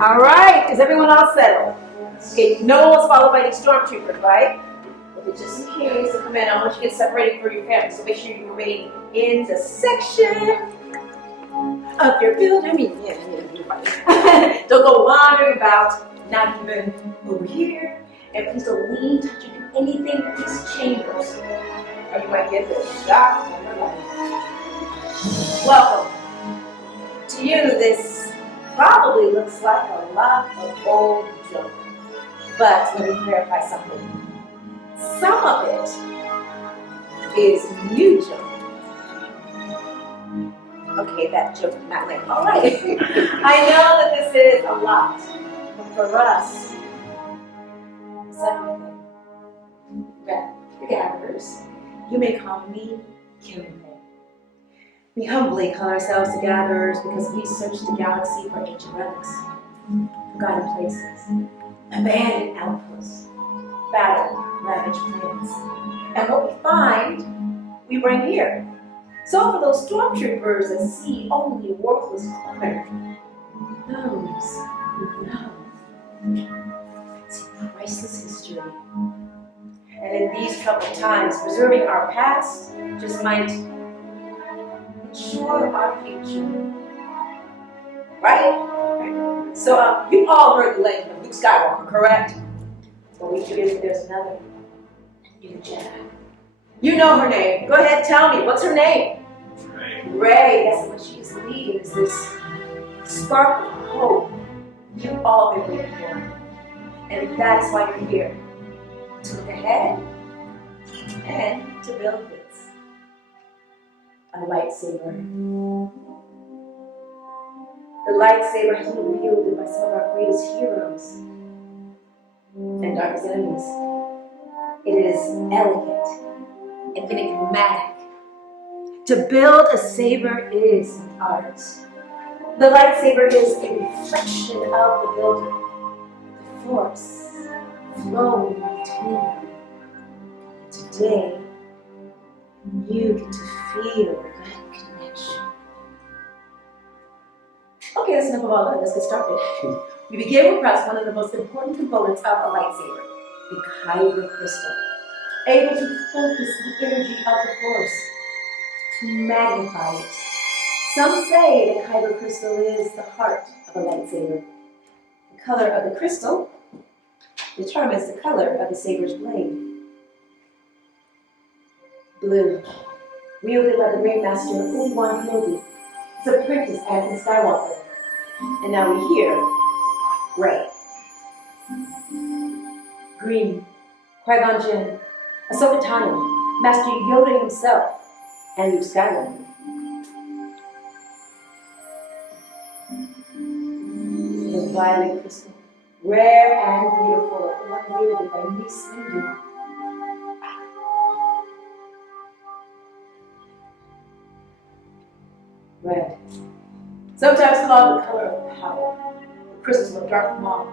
All right, is everyone all settled? Okay, no one was followed by these stormtroopers, right? Okay, just in case they come in, I want you to get separated for your family, so make sure you remain in the section of your building. Don't go wandering about, not even over here. And please don't lean, touch, or do anything in these chambers, or you might get the shock of your life. Welcome. To you, this probably looks like a lot of old junk. But let me clarify something. Some of it is new junk. Okay, that joke did not land. All right. I know that this is a lot, but for us, it's everything. The gatherers, you may call me Kimberly. We humbly call ourselves the gatherers because we search the galaxy for ancient relics, forgotten places, abandoned outposts, battle-ravaged planets. And what we find, we bring here. So for those stormtroopers that see only worthless clutter, those who know see priceless history. And in these troubled times, preserving our past just might ensure our future. Right? So you've all heard the legend of Luke Skywalker, correct? Well, we figured that there's another new Jedi. You know her name. Go ahead, tell me. What's her name? Rey. That's what she's leading, is this spark of hope you've all been waiting for. And that is why you're here. To look ahead and to build this. A lightsaber. The lightsaber has been wielded by some of our greatest heroes and darkest enemies. It is elegant and enigmatic. To build a saber is an art. The lightsaber is a reflection of the builder, the force flowing between them. Today, you get to feel that connection. Okay, that's enough of all that. Let's get started. We begin with perhaps one of the most important components of a lightsaber, the kyber crystal, able to focus the energy of the force, to magnify it. Some say the kyber crystal is the heart of a lightsaber. The color of the crystal determines the color of the saber's blade. Blue, wielded by the Great Master Obi-Wan Kenobi, his apprentice Anakin Skywalker. And now we hear Rey. Green, Qui-Gon Jinn, Ahsoka Tano, Master Yoda himself, and Luke Skywalker. The violet crystal, rare and beautiful, one wielded by Mace Windu. Red, sometimes called the color of power, the crystal of Darth Maul,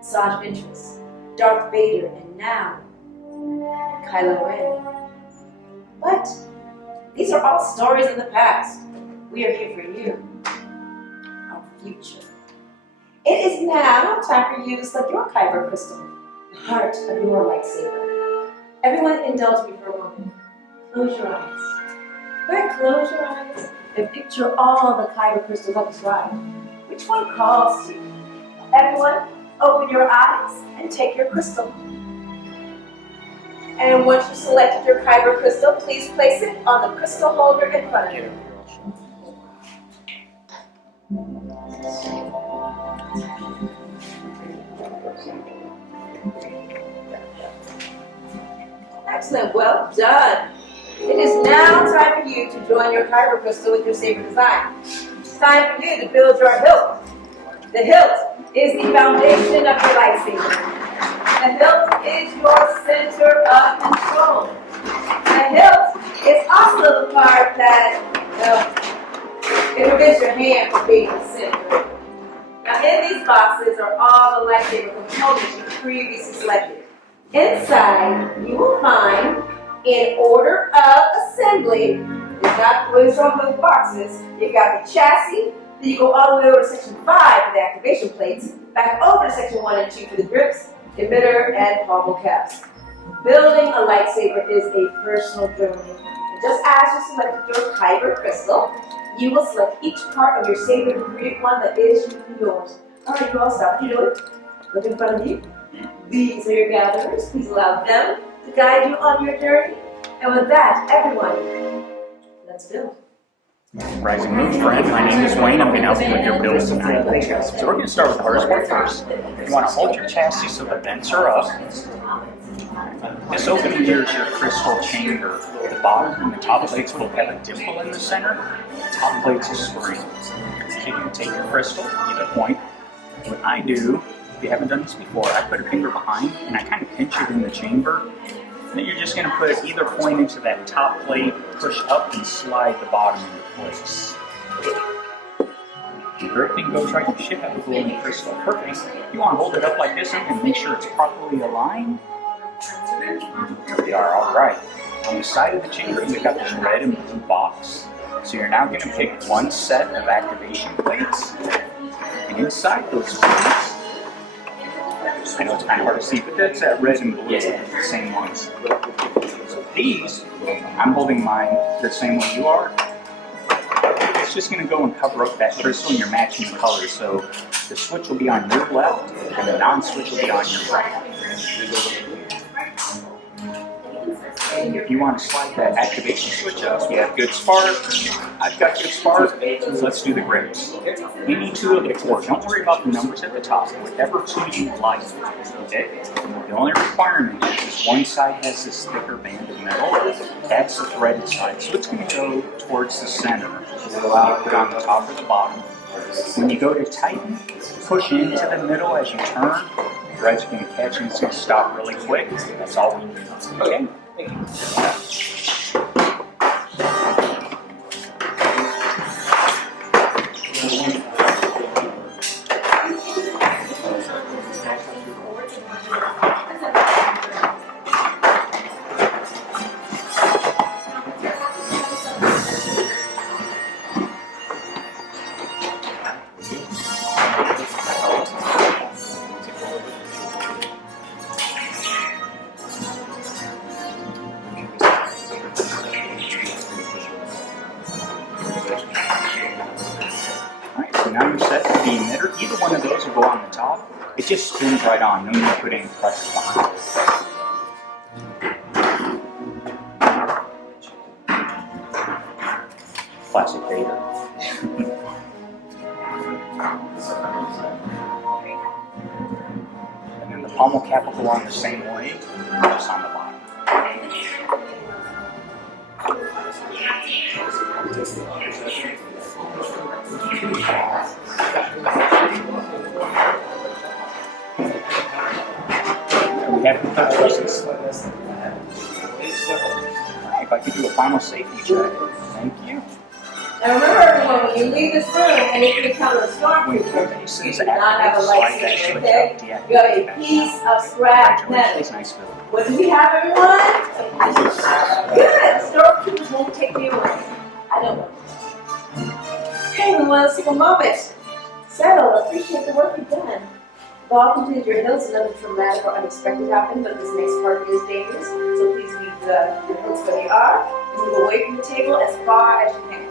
Asajj Ventress, Darth Vader, and now Kylo Ren. But these are all stories of the past. We are here for you, our future. It is now time for you to select your kyber crystal, the heart of your lightsaber. Everyone indulge me for a moment. Close your eyes. Go ahead, close your eyes and picture all the kyber crystals on the slide. Which one calls to you? Everyone, open your eyes and take your crystal. And once you've selected your kyber crystal, please place it on the crystal holder in front of you. Excellent, well done. It is now time for you to join your kyber crystal with your saber design. It's time for you to build your hilt. The hilt is the foundation of your lightsaber. The hilt is your center of control. The hilt is also the part that, it prevents your hand from being the center. Now in these boxes are all the lightsaber components you previously selected. Inside, you will find, in order of assembly, you've got what's on those boxes. You've got the chassis, Then you go all the way over to section 5 for the activation plates, back over to section 1 and 2 for the grips, emitter, and pommel caps. Building a lightsaber is a personal journey. And just as you select your kyber crystal, you will select each part of your saber to create one that is uniquely yours. Alright, you all stop. You do it. Look in front of you. These are your gatherers. Please allow them to guide you on your journey. And with that, everyone, let's build. Rising Moon friend, my name is Wayne. I'm going to help you with your build tonight. So we're going to start with the hardest part first. You want to hold your chassis so the vents are up. This opening here is your crystal chamber. The bottom and the top plates both have a dimple in the center. The top plate's a spring. So you can take your crystal, give it a point. What I do, if you haven't done this before, I put a finger behind and I kind of pinch it in the chamber. And then you're just going to put either point into that top plate, push up and slide the bottom into place. If everything goes right, you should have a glowing crystal. Perfect. You want to hold it up like this and make sure it's properly aligned. Here we are, alright. On the side of the chamber, you've got this red and blue box. So you're now going to pick one set of activation plates. And inside those plates, I know it's kind of hard to see, but that's that red and blue, the same ones. So these, I'm holding mine the same way you are. It's just going to go and cover up that crystal and you're matching the colors. So the switch will be on your left and the non-switch will be on your right. If you want to slide that activation switch up, you have good spark. I've got good spark. Let's do the grips. Any two of the four. Don't worry about the numbers at the top. Whatever two you like. Okay? The only requirement is one side has this thicker band of metal. That's the threaded side. So it's going to go towards the center. It'll allow it to go on the top or the bottom. When you go to tighten, push into the middle as you turn. The threads are going to catch and it's going to stop really quick. That's all we need. Okay? Now you're set for the emitter. Either one of those will go on the top. It just spins right on. No need to put any pressure behind it. Classic Vader. And then the pommel cap will go on the same way, just on the bottom. We have the choices. If I could do a final safety check. Thank you. Now remember everyone, when you leave this room and if you become a stormtrooper, you do not have a lightsaber, okay? You have a piece of scrap metal. What do we have, everyone? Good! Stormtroopers won't take me away. I don't know. Okay, everyone, let's take a moment. Settle, appreciate the work you've done. You've all completed your hills and nothing traumatic or unexpected happened, but this next part is dangerous, so please leave your hills where they are and move away from the table as far as you can.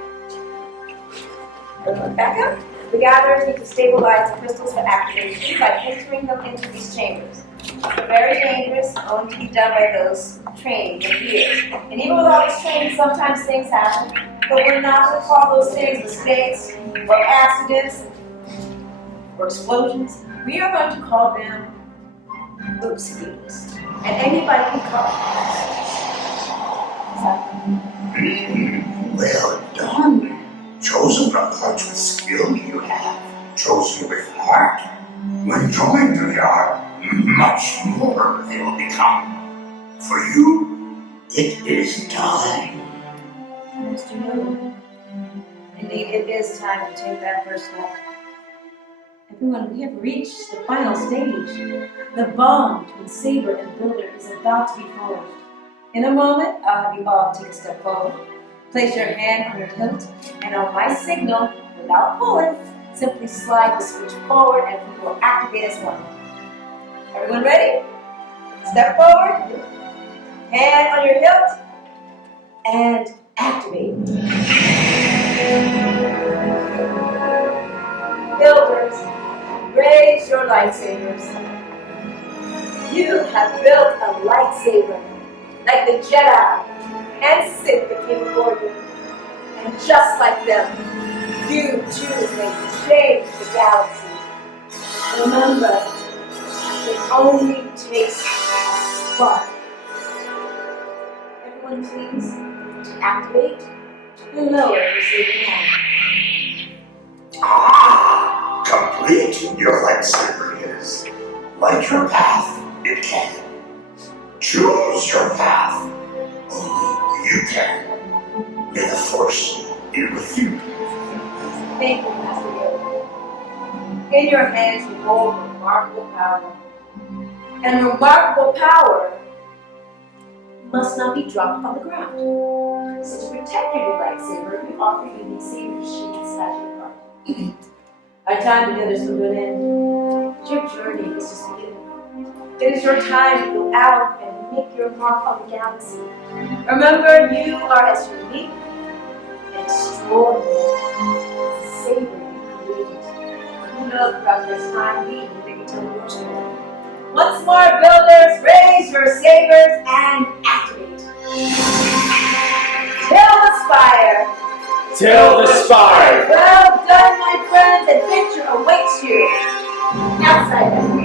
Back up. The gatherers need to stabilize the crystals for activation by entering them into these chambers. Very dangerous, only to be done by those trained in here. And even with all this training, sometimes things happen, but we're not going to call those things mistakes or accidents or explosions. We are going to call them oopsies. And anybody can call them. Well done. Chosen an approach with skill you have. Chosen with heart. When joined to the art, much more they will become. For you, it is time. Mr. Yoda, indeed it is time to take that first step. Everyone, we have reached the final stage. The bond between Saber and Builder is about to be forged. In a moment, I'll have you all take a step forward. Place your hand on your hilt, and on my signal, Without pulling, simply slide the switch forward and we will activate as one. Everyone ready? Step forward, hand on your hilt, and activate. Builders, raise your lightsabers. You have built a lightsaber, like the Jedi and Sith that came before you. And just like them, you too may change the galaxy. Remember, it only takes a spark. Everyone please, to activate, lower the receiving hand. Ah, complete your lightsaber is. Light your path, it can. Choose your path, only you can. May the Force be with you. Thank you, Master Yoda. In your hands you hold remarkable power. And remarkable power must not be dropped on the ground. So to protect your new lightsaber, we offer you these saber sheaths as your part. Our time together is to an end. Your journey is just beginning. It is your time to go out and make your mark on the galaxy. Remember, you are as unique and extraordinary as the saber you created. Who knows about this time we will maybe tell your story. Once more, builders, raise your sabers and activate. Till the spire. Till the spire! Well done, my friends. Adventure awaits you. Outside of